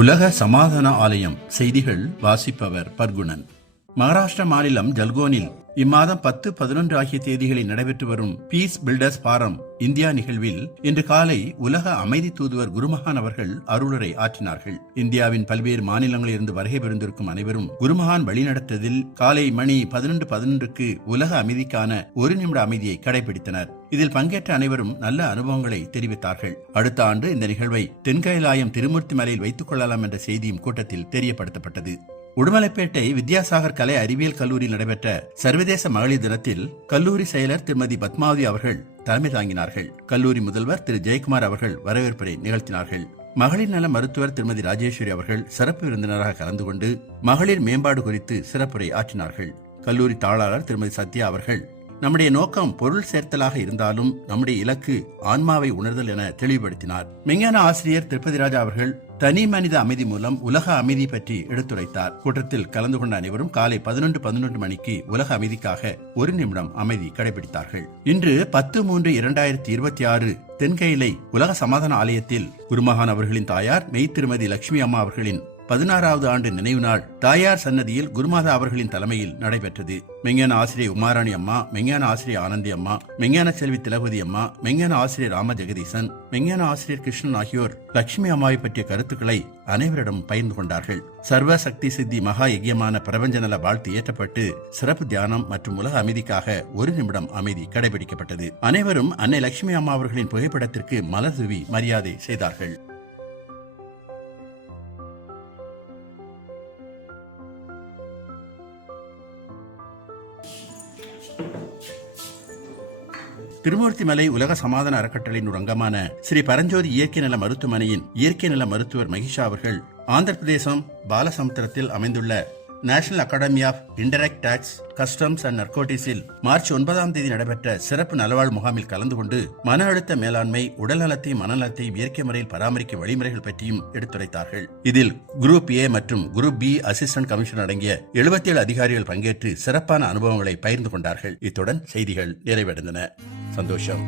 உலக சமாதான ஆலயம் செய்திகள் வாசிப்பவர் பர்குணன். மகாராஷ்டிரா மாநிலம் ஜல்கோனில் இம்மாதம் 10, 11 ஆகிய தேதிகளில் நடைபெற்று வரும் பீஸ் பில்டர்ஸ் பாரம் இந்தியா நிகழ்வில் இன்று காலை உலக அமைதி தூதுவர் குருமகான் அவர்கள் அருளுரை ஆற்றினார்கள். இந்தியாவின் பல்வேறு மாநிலங்களில் இருந்து வருகை பெறுந்திருக்கும் அனைவரும் குருமகான் வழிநடத்ததில் காலை மணி 11:11 உலக அமைதிக்கான 1 நிமிட அமைதியை கடைபிடித்தனர். இதில் பங்கேற்ற அனைவரும் நல்ல அனுபவங்களை தெரிவித்தார்கள். அடுத்த ஆண்டு இந்த நிகழ்வை தென்கைலாயம் திருமூர்த்தி மலையில் வைத்துக் கொள்ளலாம் என்ற செய்தியும் கூட்டத்தில் தெரியப்படுத்தப்பட்டது. உடுமலைப்பேட்டை வித்யாசாகர் கலை அறிவியல் கல்லூரியில் நடைபெற்ற சர்வதேச மகளிர் தினத்தில் கல்லூரி செயலர் திருமதி பத்மாவதி அவர்கள் தலைமை தாங்கினார்கள். கல்லூரி முதல்வர் திரு ஜெயக்குமார் அவர்கள் வரவேற்புரை நிகழ்த்தினார்கள். மகளிர் நல மருத்துவர் திருமதி ராஜேஸ்வரி அவர்கள் சிறப்பு விருந்தினராக கலந்து கொண்டு மகளிர் மேம்பாடு குறித்து சிறப்புரை ஆற்றினார்கள். கல்லூரி தாளாளர் திருமதி சத்யா அவர்கள் நம்முடைய நோக்கம் பொருள் சேர்த்தலாக இருந்தாலும் நம்முடைய இலக்கு ஆன்மாவை உணர்தல் என தெளிவுபடுத்தினார். விஞ்ஞான ஆசிரியர் திருப்பதி ராஜா அவர்கள் தனி மனித அமைதி மூலம் உலக அமைதி பற்றி எடுத்துரைத்தார். கூட்டத்தில் கலந்து கொண்ட அனைவரும் காலை 11:11 மணிக்கு உலக அமைதிக்காக 1 நிமிடம் அமைதி கடைபிடித்தார்கள். இன்று 10/3/2026 தென்கையிலை உலக சமாதான ஆலயத்தில் குருமகான் அவர்களின் தாயார் மெய் திருமதி லட்சுமி அம்மா அவர்களின் 16வது ஆண்டு நினைவு நாள் தாயார் சன்னதியில் குருமாதா அவர்களின் தலைமையில் நடைபெற்றது. மெஞ்ஞான ஆசிரியர் உமாராணி அம்மா, மெஞ்ஞான ஆசிரியர் ஆனந்தி அம்மா, மெஞ்ஞான செல்வி திலபதி அம்மா, மெஞ்ஞான ஆசிரியர் ராம ஜெகதீசன், மெஞ்ஞான ஆசிரியர் கிருஷ்ணன் ஆகியோர் லட்சுமி அம்மாவை பற்றிய கருத்துக்களை அனைவரிடம் பகிர்ந்து கொண்டார்கள். சர்வ சக்தி சித்தி மகா யஜ்யமான பிரபஞ்ச நல வாழ்த்து ஏற்றப்பட்டு சிறப்பு தியானம் மற்றும் உலக அமைதிக்காக 1 நிமிடம் அமைதி கடைபிடிக்கப்பட்டது. அனைவரும் அன்னை லட்சுமி அம்மா அவர்களின் புகைப்படத்திற்கு மலர் தூவி மரியாதை செய்தார்கள். திருமூர்த்திமலை உலக சமாதான அறக்கட்டளையின் ஒரு அங்கமான ஸ்ரீ பரஞ்சோதி இயற்கை நல மருத்துவமனையின் இயற்கை நல மருத்துவர் மகிஷா அவர்கள் ஆந்திர பிரதேசம் பாலசமுத்திரத்தில் அமைந்துள்ள national academy of indirect taxes customs and நர்கோட்டிக்ஸில் மார்ச் 9ஆம் தேதி நடைபெற்ற சிறப்பு நலவாழ் முகாமில் கலந்து கொண்டு மன அழுத்த மேலாண்மை, உடல் நலத்தையும் மனநலத்தையும் இயற்கை முறையில் பராமரிக்க வழிமுறைகள் பற்றியும் எடுத்துரைத்தார்கள். இதில் குரூப் ஏ மற்றும் குரூப் பி அசிஸ்டன்ட் கமிஷனர் அடங்கிய 77 அதிகாரிகள் பங்கேற்று சிறப்பான அனுபவங்களை பகிர்ந்து கொண்டார்கள். இத்துடன் செய்திகள் நிறைவடைந்தன. சந்தோஷம்.